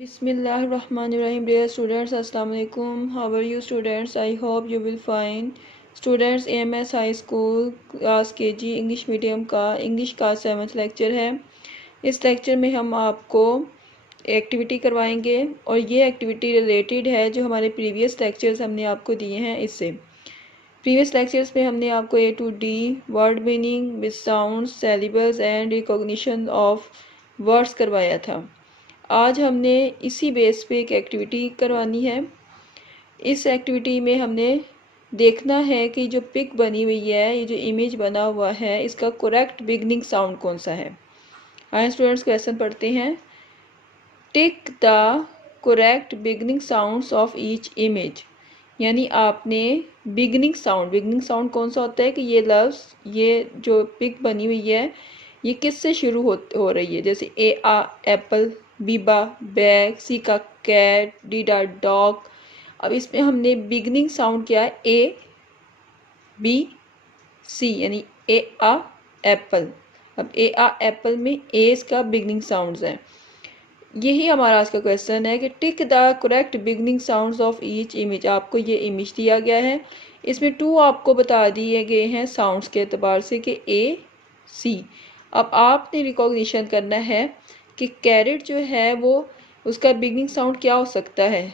Bismillahirrahmanirrahim. Dear students, Assalamu alaikum. How are you students? I hope you will fine. Students, AMS High School class KG English medium का English का 7th lecture है। इस lecture में हम आपको activity करवाएंगे और ये एक्टिविटी रिलेटेड है जो हमारे प्रीवियस लेक्चर्स हमने आपको दिए हैं इससे। प्रीवियस लेक्चर्स में हमने आपको A to D word meaning with sounds, syllabus and recognition of words करवाया था। आज हमने इसी बेस पे एक एक्टिविटी करवानी है। इस एक्टिविटी में हमने देखना है कि जो पिक बनी हुई है, ये जो इमेज बना हुआ है, इसका करेक्ट बिगनिंग साउंड कौन सा है। आइए स्टूडेंट्स क्वेश्चन पढ़ते हैं। Tick the correct beginning sounds of each image, यानी आपने बिगनिंग साउंड कौन सा होता है कि ये लफ्ज़, ये जो पिक बनी हुई है, ये किससे शुरू हो रही है। जैसे ए आ एप्पल, बी बा बैग, सी का कैट, डी डा डॉग। अब इसमें हमने बिगनिंग साउंड क्या है, ए बी सी, यानी ए आ एप्पल। अब ए आ एप्पल में ए इसका बिगनिंग साउंड्स हैं। यही हमारा आज का क्वेश्चन है कि tick the correct beginning sounds of each image. आपको ये इमेज दिया गया है, इसमें 2 आपको बता दिए गए हैं साउंड्स के एतबार से कि ए सी। अब आपने रिकॉग्निशन करना है कि कैरेट जो है वो उसका बिगनिंग साउंड क्या हो सकता है,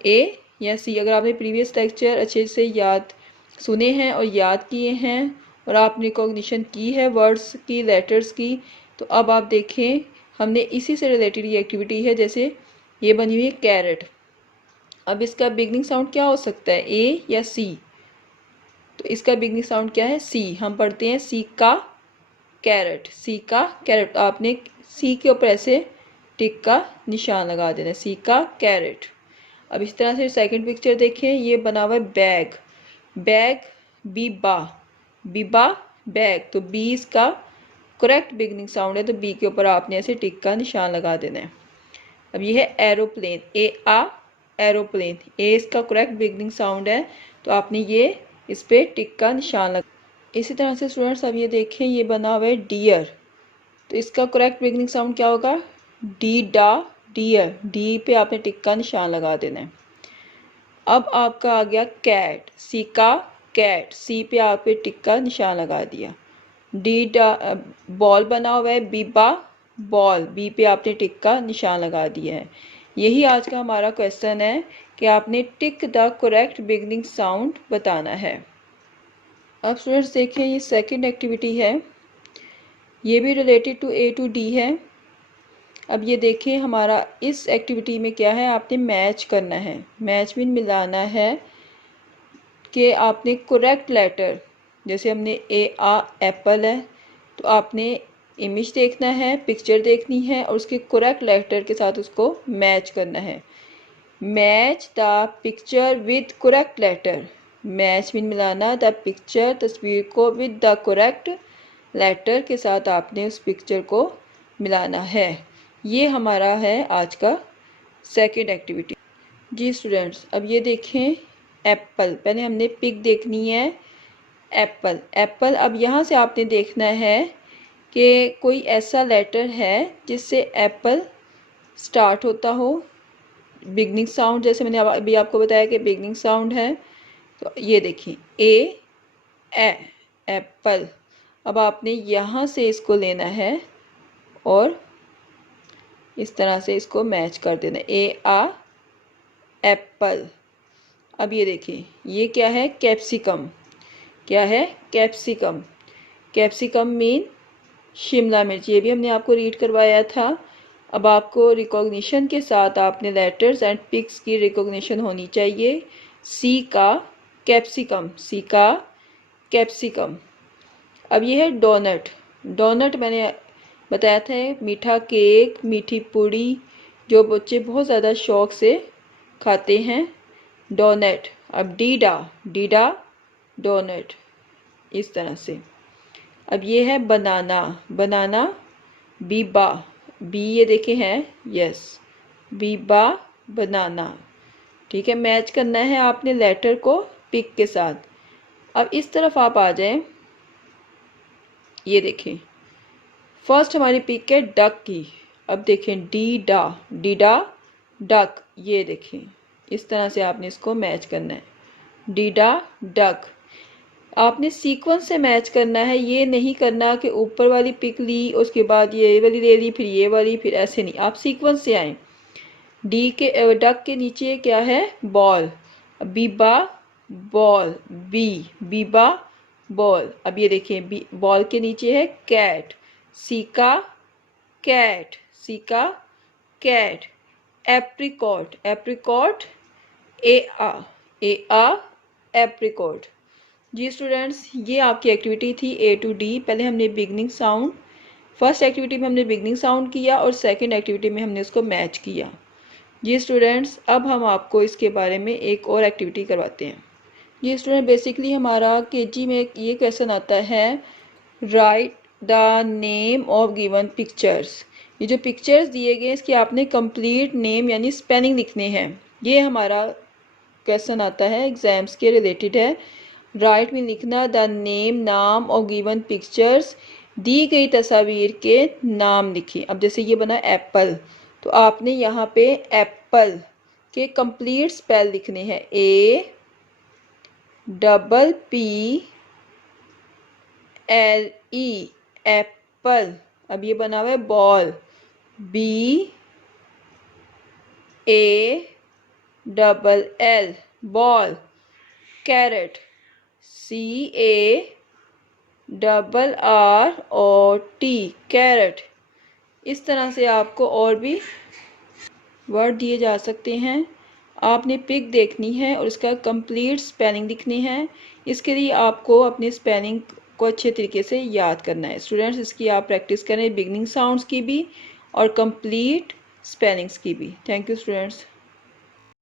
ए या सी। अगर आपने प्रीवियस लेक्चर अच्छे से याद सुने हैं और याद किए हैं और आपने रिकॉग्निशन की है वर्ड्स की, लेटर्स की, तो अब आप देखें हमने इसी से रिलेटेड ये एक्टिविटी है। जैसे ये बनी हुई है कैरेट, अब इसका बिगनिंग साउंड क्या हो सकता है, ए या सी। तो इसका बिगनिंग साउंड क्या है, सी। हम पढ़ते हैं सी का कैरेट, सी का कैरेट। आपने सी के ऊपर ऐसे टिक का निशान लगा देना है, सी का कैरेट। अब इस तरह से सेकंड पिक्चर देखें, ये बना हुआ है bag, bag Biba, Biba bag. तो बी इसका करेक्ट बिगनिंग साउंड है, तो बी के ऊपर आपने ऐसे टिक का निशान लगा देना है। अब ये है एरोप्लेन, ए आ एरोप्लेन, ए इसका करेक्ट बिगनिंग साउंड है, तो आपने ये इस पर टिक का निशान लगा। इसी तरह से स्टूडेंट्स अब ये देखें, ये बना हुआ है डियर, तो इसका करेक्ट बिगनिंग साउंड क्या होगा, डी डा डियर, डी पे आपने टिक का निशान लगा देना है। अब आपका आ गया कैट, सी का कैट, सी पे आपने टिक का निशान लगा दिया। डी डा बॉल बना हुआ है, बीबा बॉल, बी पे आपने टिक का निशान लगा दिया है। यही आज का हमारा क्वेश्चन है कि आपने tick the correct beginning sound बताना है। अब स्टूडेंट्स देखें, ये सेकंड एक्टिविटी है, ये भी related to A to D है। अब ये देखें हमारा इस एक्टिविटी में क्या है, आपने मैच करना है, मैच मीन मिलाना है कि आपने करेक्ट लेटर, जैसे हमने ए आ एप्पल है, तो आपने इमेज देखना है, पिक्चर देखनी है और उसके करेक्ट लेटर के साथ उसको मैच करना है। Match the picture with correct letter, match mean मिलाना, द पिक्चर तस्वीर को विद द करेक्ट लेटर के साथ आपने उस पिक्चर को मिलाना है। ये हमारा है आज का सेकंड एक्टिविटी। जी स्टूडेंट्स, अब ये देखें एप्पल, पहले हमने पिक देखनी है एप्पल, एप्पल। अब यहाँ से आपने देखना है कि कोई ऐसा लेटर है जिससे एप्पल स्टार्ट होता हो, बिगनिंग साउंड, जैसे मैंने अभी आपको बताया कि बिगनिंग साउंड है। तो ये देखिए ए एप्पल। अब आपने यहाँ से इसको लेना है और इस तरह से इसको मैच कर देना, ए आ एप्पल। अब ये देखिए ये क्या है, कैप्सिकम, क्या है कैप्सिकम, कैप्सिकम मीन शिमला मिर्च। ये भी हमने आपको रीड करवाया था। अब आपको रिकॉग्निशन के साथ आपने लेटर्स एंड पिक्स की रिकॉग्निशन होनी चाहिए। सी का कैप्सिकम, सी का कैप्सिकम। अब ये है डोनट, डोनट मैंने बताया था मीठा केक, मीठी पूड़ी, जो बच्चे बहुत ज़्यादा शौक से खाते हैं, डोनट। अब डीडा, डीडा डोनट, इस तरह से। अब ये है बनाना, बनाना बीबा, बी ये देखे हैं, यस बीबा बनाना। ठीक है, मैच करना है आपने लेटर को पिक के साथ। अब इस तरफ आप आ जाएं, ये देखें फर्स्ट हमारी पिक है डक की। अब देखें डीडा डक, ये देखें इस तरह से आपने इसको मैच करना है। डीडा डक आपने सीक्वेंस से मैच करना है, ये नहीं करना कि ऊपर वाली पिक ली उसके बाद ये वाली ले ली फिर ये वाली, फिर ऐसे नहीं, आप सीक्वेंस से आए। डी के डक के नीचे क्या है, ball, Biba ball, Biba ball. अब ये देखिए बॉल के नीचे है कैट, सीका कैट, एप्रिकॉट ए आ एप्रिकॉट। जी स्टूडेंट्स, ये आपकी एक्टिविटी थी A to D। पहले हमने बिगनिंग साउंड, फर्स्ट एक्टिविटी में हमने बिगनिंग साउंड किया और सेकंड एक्टिविटी में हमने उसको मैच किया। जी स्टूडेंट्स, अब हम आपको इसके बारे में एक और एक्टिविटी करवाते हैं। जी स्टूडेंट, बेसिकली हमारा KG में ये क्वेश्चन आता है, right the name of given pictures. ये जो पिक्चर्स दिए गए इसके आपने कंप्लीट नेम यानी स्पेलिंग लिखने हैं। ये हमारा क्वेश्चन आता है, एग्जाम्स के रिलेटेड है। राइट में लिखना द नेम, नाम ऑफ गिवन पिक्चर्स, दी गई तस्वीर के नाम लिखें। अब जैसे ये बना एप्पल, तो आपने यहाँ पे एप्पल के कंप्लीट स्पेल लिखने हैं, APPLE एप्पल। अब ये बना हुआ है ball, BALL ball. Carrot, CARROT carrot. इस तरह से आपको और भी वर्ड दिए जा सकते हैं। आपने पिक देखनी है और इसका कंप्लीट स्पेलिंग लिखनी है। इसके लिए आपको अपने स्पेलिंग को अच्छे तरीके से याद करना है। स्टूडेंट्स, इसकी आप प्रैक्टिस करें, बिगनिंग साउंड्स की भी और कंप्लीट स्पेलिंग्स की भी। Thank you students.